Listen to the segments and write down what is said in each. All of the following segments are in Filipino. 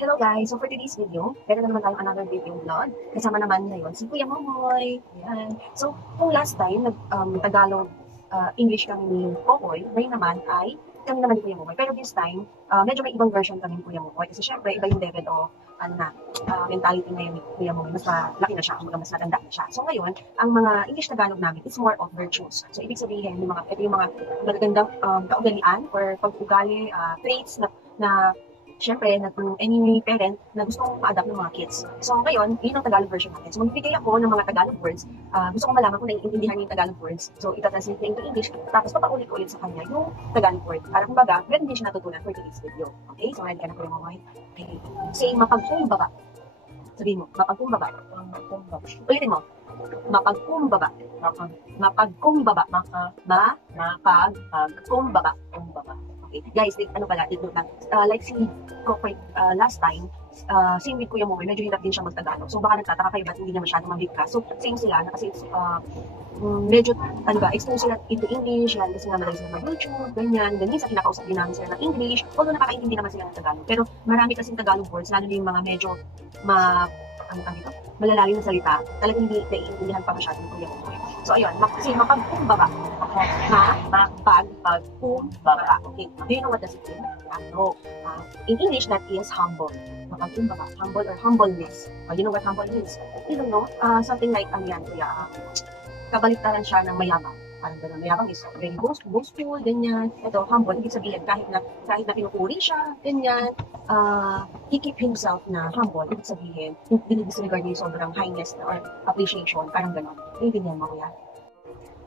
Hello guys! So for today's video, meron na naman tayong another video vlog. Kasama naman ngayon si Kuya Momoy. Ayan. So kung last time, Tagalog, English kami ni Kokoy, ngayon naman ay kami naman ni Kuya Momoy. Pero this time, medyo may ibang version kami ni Kuya Momoy. Kasi syempre, iba yung level o mentality ngayon ni Kuya Momoy. Mas malaki na siya, mas matanda na siya. So ngayon, ang mga English-Tagalog namin is more of virtues. So ibig sabihin, ito yung mga magagandang kaugalian or pag-ugali, traits na syempre, any parent na gusto kong ma-adapt ng mga kids. So, ngayon, yun ang Tagalog version natin. So, magbibigay ako ng mga Tagalog words. Gusto ko malaman kung naiintindihan niya yung Tagalog words. So, itatranslate niya into English. Tapos, papaulit-ulit sa kanya yung Tagalog word. Para kumbaga, meron din siya natutunan for today's video. Okay? So, ready ka na po yung mga okay. Say, mapagkumbaba. Sabihin mo, mapagkumbaba. Ulitin mo. Mapagkumbaba. Mapagkumbaba. Mapagkumbaba. Okay. Guys, ano pala, dito lang. Like si Kokoy last time, same with Kuya Momoy, medyo hirap din siya mag-Tagalog. So baka nagtataka kayo ba't hindi niya masyadong mabigkas. So same sila na kasi medyo, expose sila into English, yan, kasi nga madali sila mag-YouTube, ganyan. Then minsan kinakausap din namin sila ng English, although nakakaintindi naman sila ng Tagalog. Pero marami kasing Tagalog words, lalo na yung mga medyo malalalim na salita, talagang hindi naiintindihan pa masyado ng Kuya Momoy. So ayun, kasi mapagkumbaba. Mapagkumbaba. Okay, do you know what does it mean? No. In English, that is humble. Mapagkumbaba, humble or humbleness. You know what humble means? You don't know, something like, kuya, kabaliktaran siya ng mayabang. Parang gano'n, mayabang is very boastful, ganyan. Ito, humble, ibig sabihin, kahit na pinupuri siya, ganyan, he keep himself na humble, ibig sabihin, dinidisregard niya yung sobrang highness or appreciation, parang gano'n. Naiintindihan mo, kuya?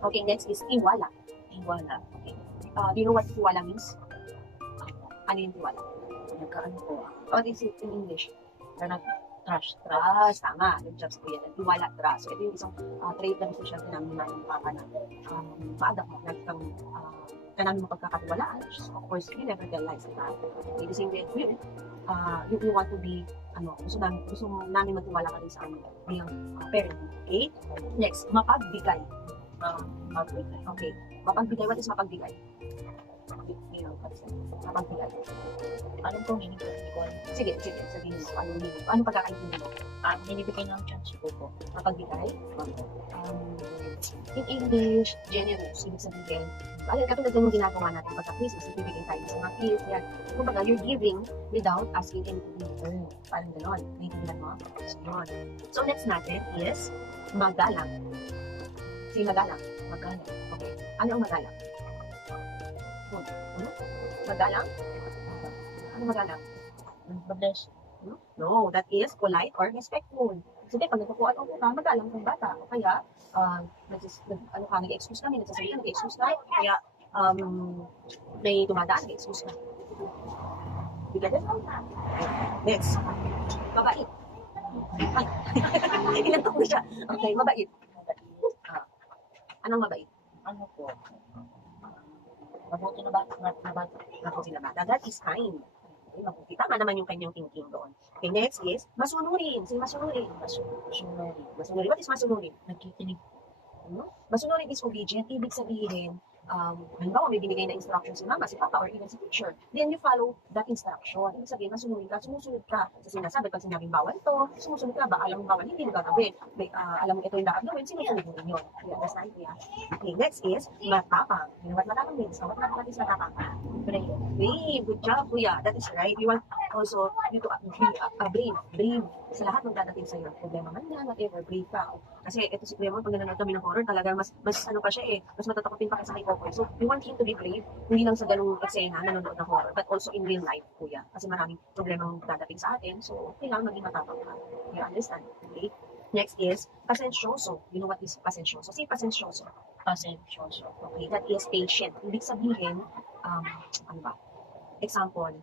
Okay, next is tiwala. Tiwala. Okay. Do you know what tiwala means? Ano yung tiwala? Nagkaan po. What is it in English? Trust. Tama. Good job sa kuya. Tiwala, trust. So, ito yung isang trait na gusto siya namin ng papa na ma-adapt mo. Lagi kang namin mapagkakatiwalaan. Of course, we never tell lies. Okay, the same way, you want to be, gusto namin magtiwala ka rin sa amin bilang parent. Okay? Next, mapagbigay. Okay. Mapagbigay. What is mapagbigay? Mapagbigay. Anong kong hindi ko alam. Sige, sabihin mo. Anong pagkakaintindi mo? Binibigay ng chance ko po. Mapagbigay? In English, generous. Ibig sabihin, katulad ng ginagawa natin pagka Christmas, ibibigay tayo sa mga kids. Yan. Kumbaga, you're giving without asking anything in return. Parang gano'n. Naiintindihan mo? So, yun. So, next natin is magalang. Si magalang. Magkano? Okay. Ano ang magalang? Magalang? Ano magalang? Bless. No, that is polite or respectful. Kasi pag nagpupuan o ka, magalang kang bata. O kaya, nag-excuse kami, nag-excuse ka. Kaya, may dumadaan, nag-excuse ka. Bigatin? Next. Mabait. Ay, ilan taon na siya? Okay, mabait. Anong mabait? Ano po? Mabuti na bata. Mabuti na bata. That is kind. Okay, mabuti. Tama naman yung kanyang thinking doon. Okay, next is masunurin. Say masunurin. Masunurin. What is masunurin? Nagkikinig. Masunurin is obedient. Ibig sabihin, halimbawa may binigay na instruction si mama, si papa, or even si teacher, then you follow that instruction. Ibig sabihin, masunurin ka, sumusunod ka sa sinasabi. Pag sinabing bawal to, sumusunod ka ba? Alam mo bawal, hindi mo gagawin. Alam mo ito yung dapat gawin, sinusunod mo rin yun. Okay, understand mo yan? Okay, next is matapang. You know what matapang means? So, what is matapang? Brave. Good job, kuya. That is right. You want also you to be brave sa lahat ng dadating sa'yo. Problema man yan, whatever, brave ka. Kasi ito si Kuya mo, pag nanonood kami ng horror, talaga mas ano pa siya mas matatakotin pa kasi kay Kokoy. So, we want him to be brave, hindi lang sa ganung eksena nanonood ng horror, but also in real life, kuya. Kasi maraming problemang dadating sa atin, so kailangan maging matapang ka. You understand? Okay? Next is pasensyoso. You know what is pasensyoso? Say pasensyoso. Pasensyoso. Okay, that is patient. Ibig sabihin, example,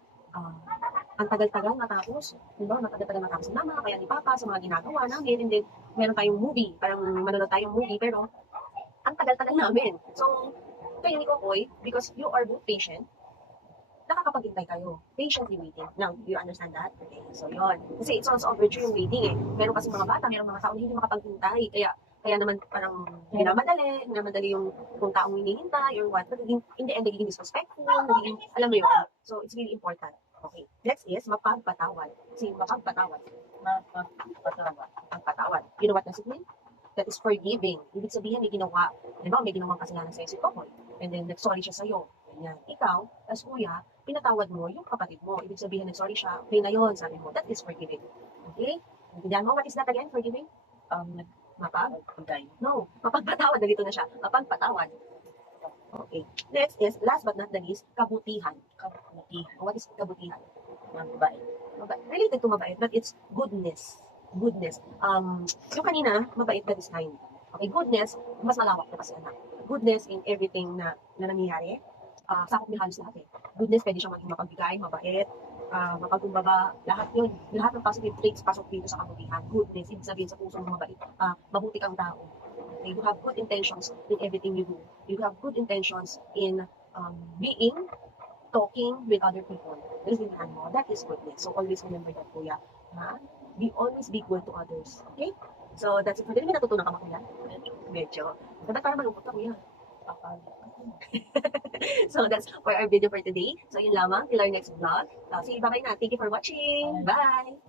ang tagal-tagal matapos, matagal-tagal matapos ni mama, kaya ni papa, sa mga ginagawa namin, and then, meron tayong movie, parang manonood tayong movie, pero, ang tagal-tagal namin. So, kayo ni Kokoy, because you are both patient, nakakapaghintay kayo. Patiently waiting. Now, do you understand that? Okay, so yun. Kasi it's also overdue yung waiting Meron kasi mga bata, meron mga tao na hindi makapaghintay. Kaya naman parang minamadali yung kung taong hinihintay or what. But in the end, nagiging disrespectful, alam mo yun. So, it's really important. Okay. Next is mapagpatawad. Kasi mapagpatawad. Mapagpatawa. Mapagpatawad. You know what does it mean? That is forgiving. Ibig sabihin, may ginawa. Di ba, may ginawang kasalanan sa'yo si Kokoy. And then, nag-sorry siya sa'yo. Ganyan. Ikaw, as kuya, pinatawad mo yung kapatid mo. Ibig sabihin, nag-sorry siya. Okay na yun, sabi mo. That is forgiving. Okay? Intindihan mo, what is that again? Forgiving? Mapag? Nagpagay. No. Mapagpatawad. Nalito na siya. Mapagpatawad. Okay. Next is, last but not the least, kabutihan. Kabutihan. What is kabutihan? Mabait. Related to mabait, but it's goodness. Goodness. Yung kanina, mabait, that is kind. Okay, goodness, mas malawak na kasi anak. Goodness in everything na nangyayari. Sakop niya halos lahat eh. Goodness, pwede siyang maging mapagbigay, mabait, mapagkumbaba, lahat yun. Lahat ng positive traits pasok dito sa kabutihan. Goodness, ibig sabihin sa puso mo mabait. Mabuti kang tao. Okay, you have good intentions in everything you do. You have good intentions in being, talking with other people. Resilyahan mo. That is goodness. So always remember that, kuya. Always be good to others. Okay? So that's it for today. May natutunan ka ba, kuya? Medyo. So ba't parang malungkot ka, kuya? So that's for our video for today. So yun lamang. Till our next vlog. See you. Bye-bye na. Thank you for watching. Bye!